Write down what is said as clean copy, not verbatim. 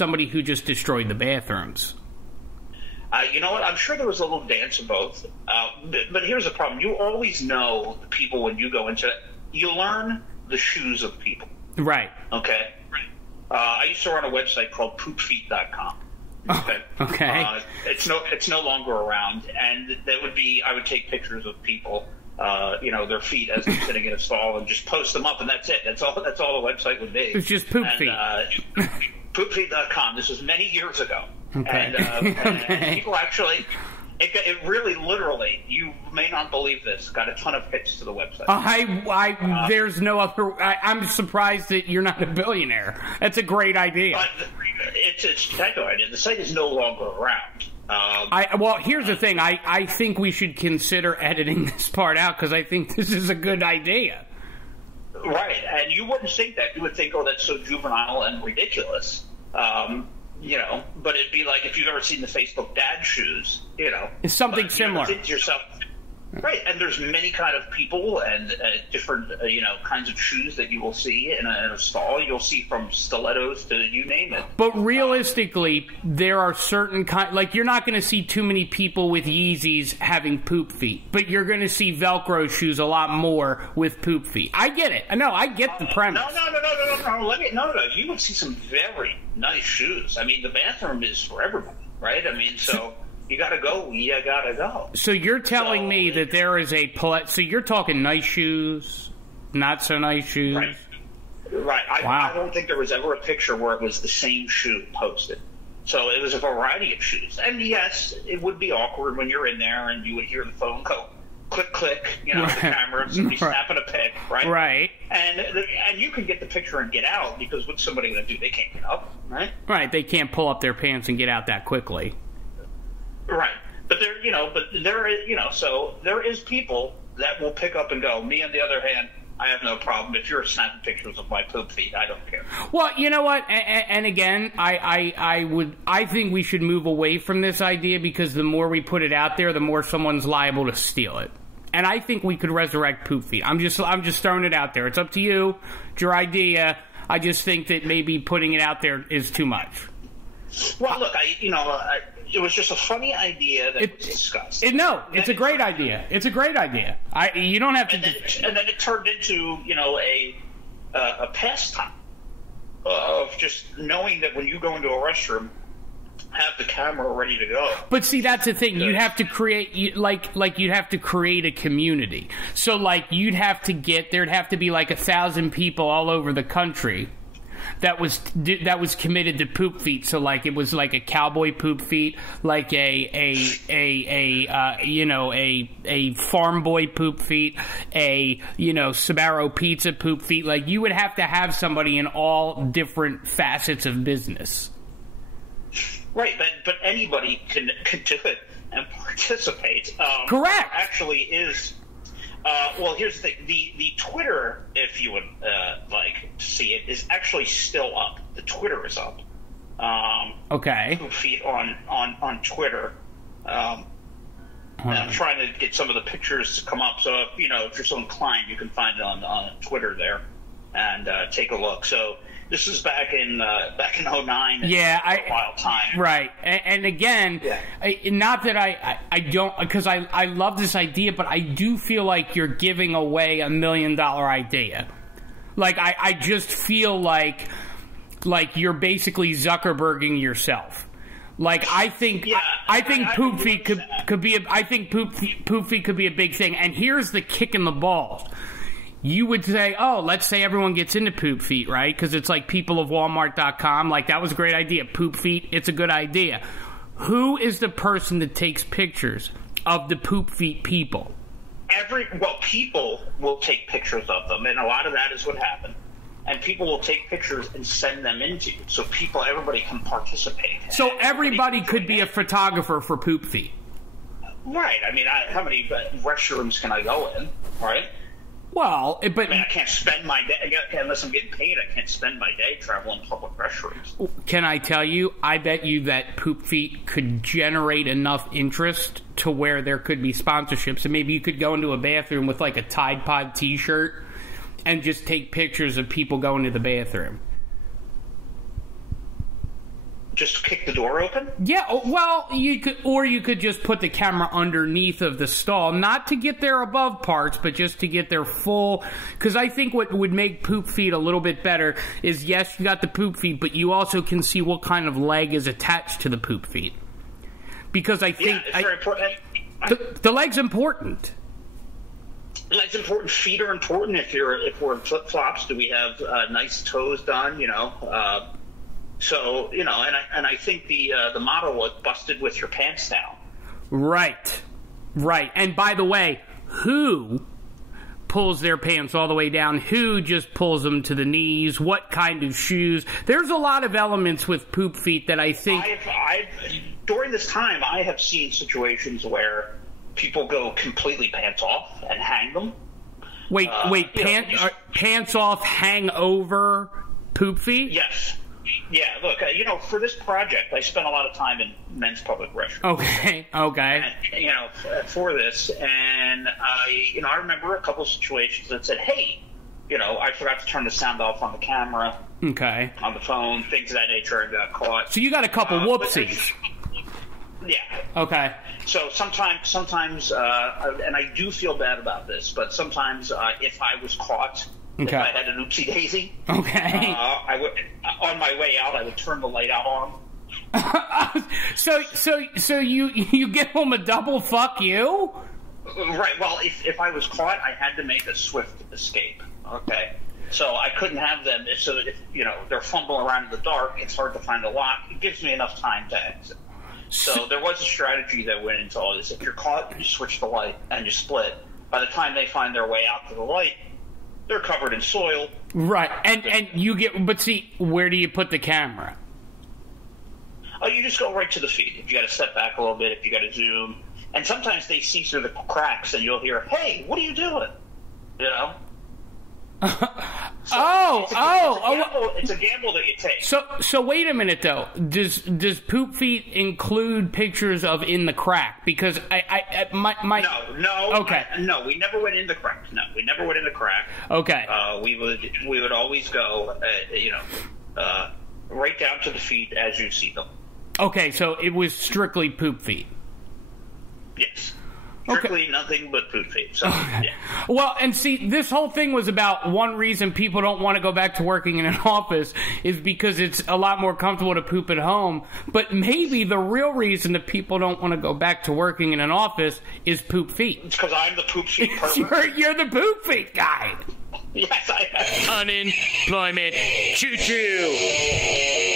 somebody who just destroyed the bathrooms? You know what? I'm sure there was a little dance of both. But here's the problem. You always know the people when you go into it. You learn the shoes of people. Right. Okay? I used to run a website called poopfeet.com. Okay. Okay. It's no longer around, and that would be I would take pictures of people, their feet as they're sitting in a stall, and just post them up, and that's it. That's all the website would be. It's just poop feet. Poopfeet.com. This was many years ago, okay. and people actually. It really, literally, you may not believe this, got a ton of hits to the website. There's no other. I'm surprised that you're not a billionaire. That's a great idea. But it's a techno idea. The site is no longer around. Well, here's the thing. I think we should consider editing this part out because I think this is a good idea. Right, and you wouldn't think that. You would think, oh, that's so juvenile and ridiculous. But it'd be like if you've ever seen the Facebook dad shoes, It's something similar. Think to yourself, right, and there's many kind of people and different, kinds of shoes that you will see in a stall. You'll see from stilettos to you name it. But realistically, there are certain like you're not going to see too many people with Yeezys having poop feet, but you're going to see Velcro shoes a lot more with poop feet. I get it. No, I get the premise. No. No. You would see some very nice shoes. I mean, the bathroom is for everybody, right? I mean, so. You gotta go. So you're telling me that there is so you're talking nice shoes, not so nice shoes? Right. Wow. I don't think there was ever a picture where it was the same shoe posted. So it was a variety of shoes. And yes, it would be awkward when you're in there and you would hear the phone go click, click, the camera, and somebody snapping a pic, right? Right. And you can get the picture and get out because what's somebody going to do? They can't get up, right? Right. They can't pull up their pants and get out that quickly. Right, but so there is people that will pick up and go. Me, on the other hand, I have no problem. If you're snapping pictures of my poop feet, I don't care. Well, you know what? And again, I think we should move away from this idea because the more we put it out there, the more someone's liable to steal it. And I think we could resurrect poop feet. I'm just throwing it out there. It's up to you. It's your idea. I just think that maybe putting it out there is too much. Well, look, it was just a funny idea that was discussed. It's a great idea. It's a great idea. You don't have to. And then it turned into a pastime of just knowing that when you go into a restroom, have the camera ready to go. But see, that's the thing. You'd have to create you'd have to create a community. So there'd have to be 1,000 people all over the country. That was committed to poop feet. So it was like a cowboy poop feet, like a farm boy poop feet, a Sbarro pizza poop feet. You would have to have somebody in all different facets of business. Right, but anybody can do it and participate. Correct. Actually, is. Well, here's the thing. The Twitter, if you would like to see it, is actually still up. The Twitter is up. Okay. Poop feet on Twitter. And I'm trying to get some of the pictures to come up. So if you're so inclined, you can find it on Twitter there and take a look. So this is back in 2009. Yeah, a wild time. Right, and again, not that I don't, because I love this idea, but I do feel like you're giving away $1 million idea. I just feel like you're basically Zuckerberging yourself. I think poop feet could be poop feet could be a big thing. And here's the kick in the balls. You would say, let's say everyone gets into poop feet, right? Because it's like peopleofwalmart.com. That was a great idea. Poop feet, it's a good idea. Who is the person that takes pictures of the poop feet people? People will take pictures of them, and a lot of that is what happened. And people will take pictures and send them into you, so everybody can participate. So everybody could be a photographer for poop feet. Right. I mean, how many restrooms can I go in, right? Well, but I can't spend my day, unless I'm getting paid, I can't spend my day traveling public restrooms. Can I tell you, I bet you that poop feet could generate enough interest to where there could be sponsorships. And maybe you could go into a bathroom with a Tide Pod t-shirt and just take pictures of people going to the bathroom. just kick the door open? Yeah, well, you could just put the camera underneath of the stall, not to get their above parts, but just to get their full, because I think what would make poop feet a little bit better is, yes, you got the poop feet, but you also can see what kind of leg is attached to the poop feet. Because I think it's very important. The leg's important. Leg's important. Feet are important. If we're in flip flops, do we have nice toes done? So and I think the motto was busted with your pants down. Right. And by the way, who pulls their pants all the way down? Who just pulls them to the knees? What kind of shoes? There's a lot of elements with poop feet that I think. During this time, I have seen situations where people go completely pants off and hang them. Wait, pants off, hang over poop feet? Yes. Yeah, look, for this project, I spent a lot of time in men's public restrooms. Okay. And, for this, and I remember a couple of situations that said, hey, I forgot to turn the sound off on the camera. Okay. On the phone, things of that nature, and got caught. So you got a couple whoopsies. Yeah. Okay. So sometimes, and I do feel bad about this, but sometimes if I was caught, if I had an oopsie daisy, I would, on my way out, I would turn the light out on. So you give them a double fuck you? Right. Well, if I was caught, I had to make a swift escape. Okay. So I couldn't have them. So if they're fumbling around in the dark, it's hard to find a lock. It gives me enough time to exit. So there was a strategy that went into all this. If you're caught, you switch the light and you split. By the time they find their way out to the light, they're covered in soil. Right, and you get. But see, where do you put the camera? Oh, you just go right to the feet. If you got to step back a little bit, if you got to zoom, and sometimes they see through the cracks, and you'll hear, "Hey, what are you doing?" It's a gamble that you take. So wait a minute though. Does poop feet include pictures of in the crack? Because No. Okay. No, we never went in the crack. No, we never went in the crack. Okay. We would always go, right down to the feet as you see them. Okay, so it was strictly poop feet. Yes. Strictly nothing but poop feet. So, yeah. Well, and see, this whole thing was about one reason people don't want to go back to working in an office is because it's a lot more comfortable to poop at home. But maybe the real reason that people don't want to go back to working in an office is poop feet. It's because I'm the poop feet person. You're the poop feet guy. Yes, I am. Unemployment choo-choo.